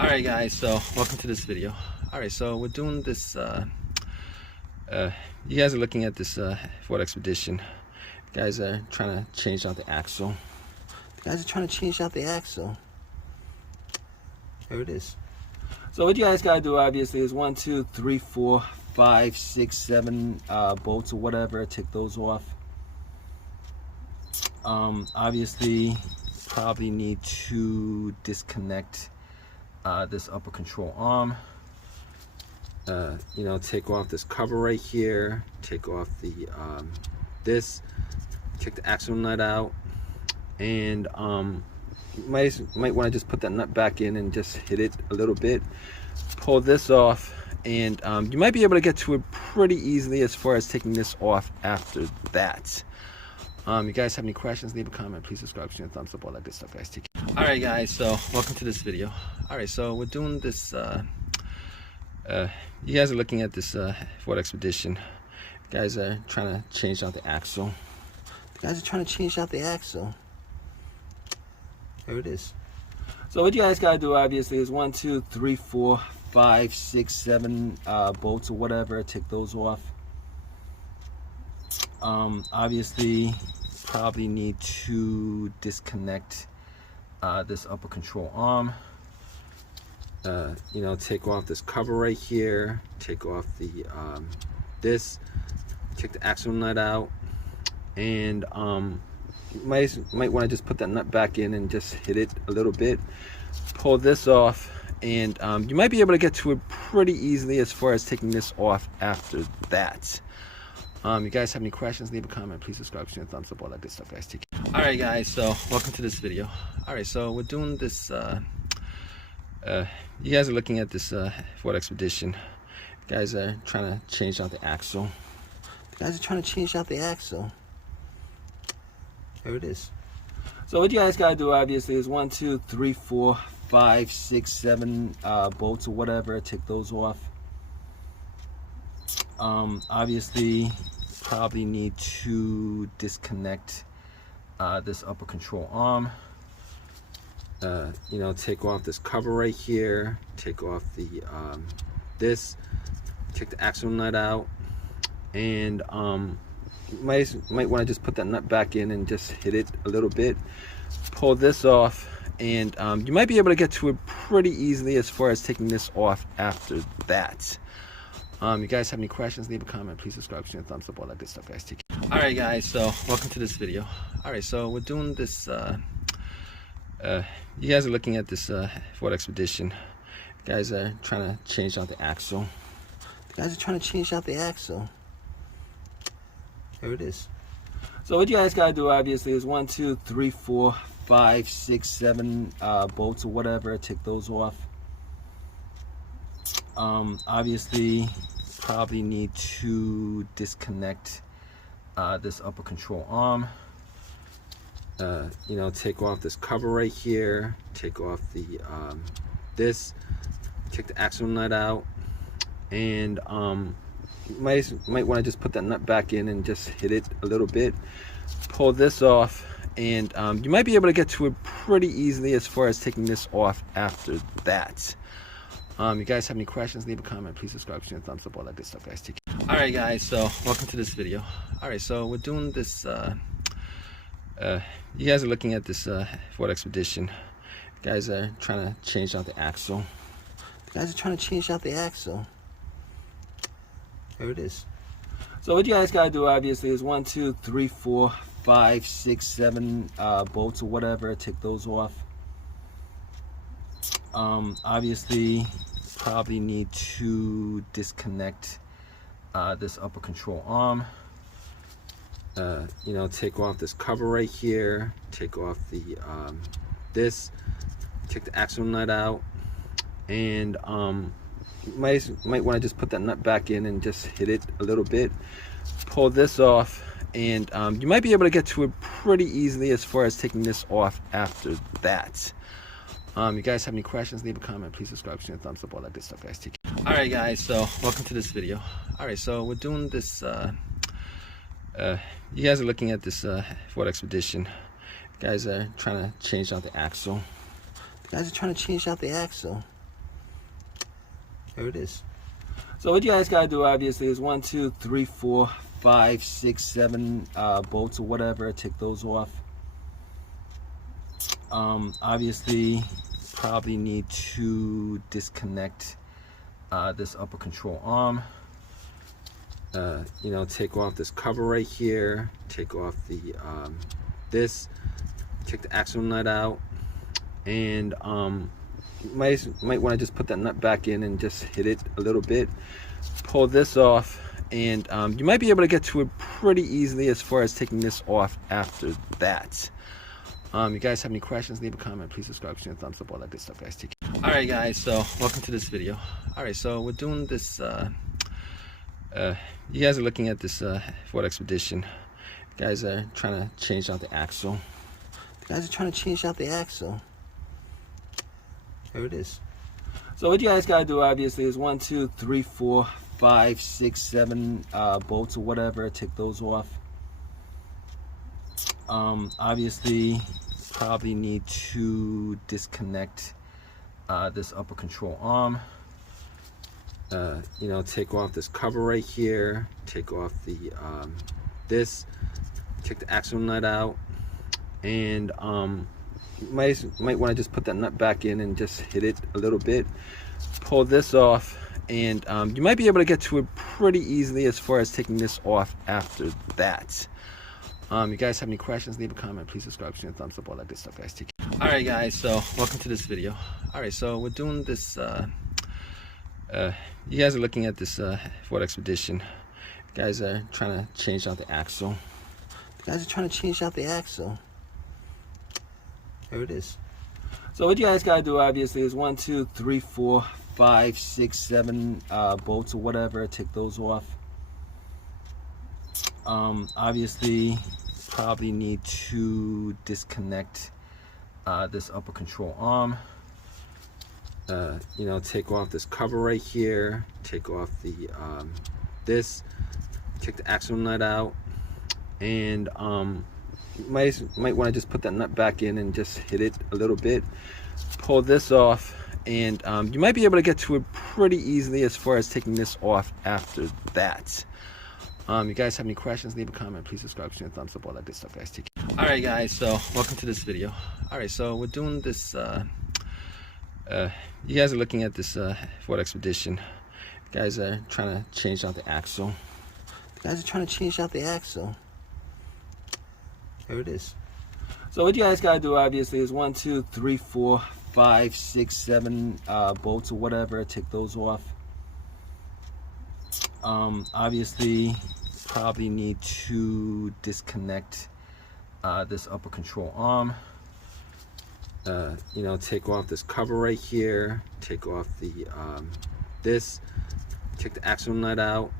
Alright guys, so welcome to this video. Alright, so we're doing this, you guys are looking at this Ford Expedition. You guys are trying to change out the axle. There it is. So what you guys gotta do obviously is 1, 2, 3, 4, 5, 6, 7 bolts or whatever. Take those off. Obviously probably need to disconnect this upper control arm. Take off this cover right here, take off the this, take the axle nut out, and you might want to just put that nut back in and just hit it a little bit, pull this off, and you might be able to get to it pretty easily as far as taking this off after that. You guys have any questions, leave a comment, please subscribe, share, thumbs up, all that good stuff, guys. Take care. Alright guys, so welcome to this video. Alright, so we're doing this, you guys are looking at this Ford Expedition. You guys are trying to change out the axle. There it is. So what you guys gotta do obviously is 1, 2, 3, 4, 5, 6, 7 bolts or whatever. Take those off. Obviously probably need to disconnect this upper control arm. Take off this cover right here, take off the this, take the axle nut out, and you might want to just put that nut back in and just hit it a little bit, pull this off, and you might be able to get to it pretty easily as far as taking this off after that. You guys have any questions, leave a comment, please subscribe, share, thumbs up, all that good stuff, guys. Take care. Alright guys, so welcome to this video. Alright, so we're doing this, you guys are looking at this Ford Expedition. You guys are trying to change out the axle. There it is. So what you guys gotta do obviously is 1, 2, 3, 4, 5, 6, 7 bolts or whatever. Take those off. Obviously probably need to disconnect this upper control arm. Take off this cover right here, take off the this, take the axle nut out, and you might want to just put that nut back in and just hit it a little bit, pull this off, and you might be able to get to it pretty easily as far as taking this off after that. You guys have any questions, leave a comment, please subscribe, share, thumbs up, all that good stuff, guys. Take care. Alright guys, so welcome to this video. Alright, so we're doing this, you guys are looking at this Ford Expedition. You guys are trying to change out the axle. There it is. So what you guys gotta do obviously is 1, 2, 3, 4, 5, 6, 7 bolts or whatever. Take those off. Obviously probably need to disconnect this upper control arm. Take off this cover right here, take off the this, take the axle nut out, and you might want to just put that nut back in and just hit it a little bit, pull this off, and you might be able to get to it pretty easily as far as taking this off after that. You guys have any questions, leave a comment, please subscribe, share, thumbs up, all that good stuff, guys. Take care. Alright guys, so welcome to this video. Alright, so we're doing this, you guys are looking at this Ford Expedition. You guys are trying to change out the axle. There it is. So what you guys gotta do obviously is 1, 2, 3, 4, 5, 6, 7 bolts or whatever. Take those off. Obviously probably need to disconnect this upper control arm. Take off this cover right here, take off the this, take the axle nut out, and you might want to just put that nut back in and just hit it a little bit, pull this off, and you might be able to get to it pretty easily as far as taking this off after that. You guys have any questions, leave a comment, please subscribe, share, thumbs up, all that good stuff, guys. Take care. Alright guys, so welcome to this video. Alright, so we're doing this, you guys are looking at this Ford Expedition. You guys are trying to change out the axle. You guys are trying to change out the axle. There it is. So what you guys gotta do obviously is 1, 2, 3, 4, 5, 6, 7 bolts or whatever. Take those off. Obviously probably need to disconnect this upper control arm. Take off this cover right here, take off the this, take the axle nut out, and you might want to just put that nut back in and just hit it a little bit. Pull this off, and you might be able to get to it pretty easily as far as taking this off after that. You guys have any questions, leave a comment, please subscribe, share, thumbs up, all that good stuff, guys. Take care. All right, guys, so welcome to this video. All right, so we're doing this you guys are looking at this Ford Expedition. You guys are trying to change out the axle. There it is. So what you guys gotta do obviously is 1, 2, 3, 4, 5, 6, 7 bolts or whatever. Take those off. Obviously probably need to disconnect this upper control arm. Take off this cover right here, take off the this, take the axle nut out, and you might want to just put that nut back in and just hit it a little bit. Pull this off, and you might be able to get to it pretty easily as far as taking this off after that. You guys have any questions, leave a comment, please subscribe, share, thumbs up, all that good stuff, guys. Take care. All right, guys, so welcome to this video. All right, so we're doing this you guys are looking at this Ford Expedition. You guys are trying to change out the axle. There it is. So what you guys gotta do obviously is 1, 2, 3, 4, 5, 6, 7 bolts or whatever. Take those off. Obviously probably need to disconnect this upper control arm. Take off this cover right here, take off the this, take the axle nut out, and you might want to just put that nut back in and just hit it a little bit. Pull this off, and you might be able to get to it pretty easily as far as taking this off after that. You guys have any questions, leave a comment, please subscribe, share, thumbs up, all that good stuff, guys. Take care. All right, guys, so welcome to this video. All right, so we're doing this you guys are looking at this Ford Expedition. You guys are trying to change out the axle. There it is. So what you guys gotta do obviously is 1, 2, 3, 4, 5, 6, 7 bolts or whatever. Take those off. Obviously probably need to disconnect this upper control arm. Take off this cover right here, take off the this, take the axle nut out,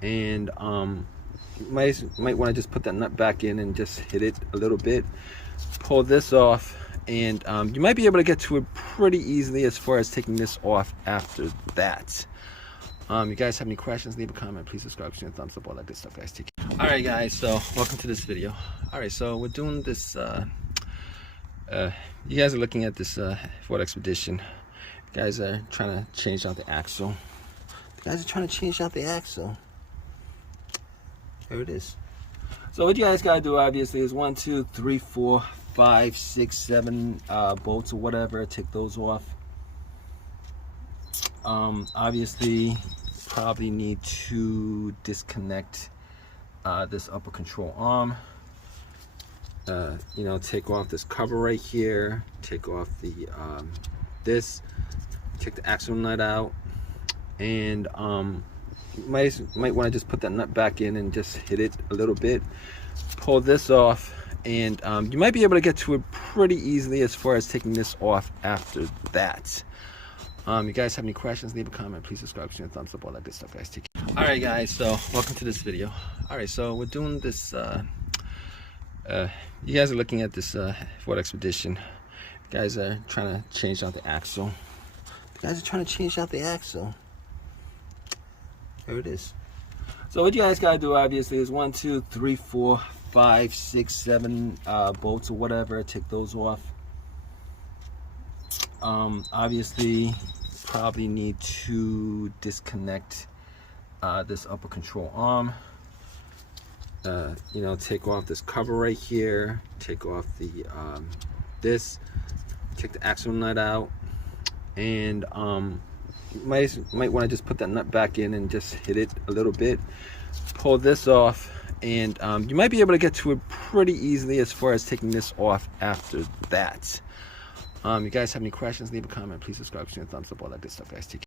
and you might want to just put that nut back in and just hit it a little bit. Pull this off, and you might be able to get to it pretty easily as far as taking this off after that. You guys have any questions, leave a comment, please subscribe, share, thumbs up, all that good stuff, guys. Take care. All right, guys, so welcome to this video. All right, so we're doing this you guys are looking at this Ford Expedition. You guys are trying to change out the axle. There it is. So what you guys gotta do obviously is 1, 2, 3, 4, 5, 6, 7 bolts or whatever. Take those off. Obviously probably need to disconnect this upper control arm. Take off this cover right here, take off the this, take the axle nut out, and you might want to just put that nut back in and just hit it a little bit. Pull this off, and you might be able to get to it pretty easily as far as taking this off after that. You guys have any questions, leave a comment, please subscribe, share, thumbs up, all that good stuff, guys. Take care. All right, guys, so welcome to this video. All right, so we're doing this you guys are looking at this Ford Expedition. You guys are trying to change out the axle. There it is. So what you guys gotta do obviously is 1, 2, 3, 4, 5, 6, 7 bolts or whatever. Take those off. Obviously probably need to disconnect this upper control arm. Take off this cover right here, take off the this, take the axle nut out, and you might want to just put that nut back in and just hit it a little bit, pull this off, and you might be able to get to it pretty easily as far as taking this off after that. You guys have any questions, leave a comment, please subscribe, share, thumbs up, all that good stuff, guys. Take care.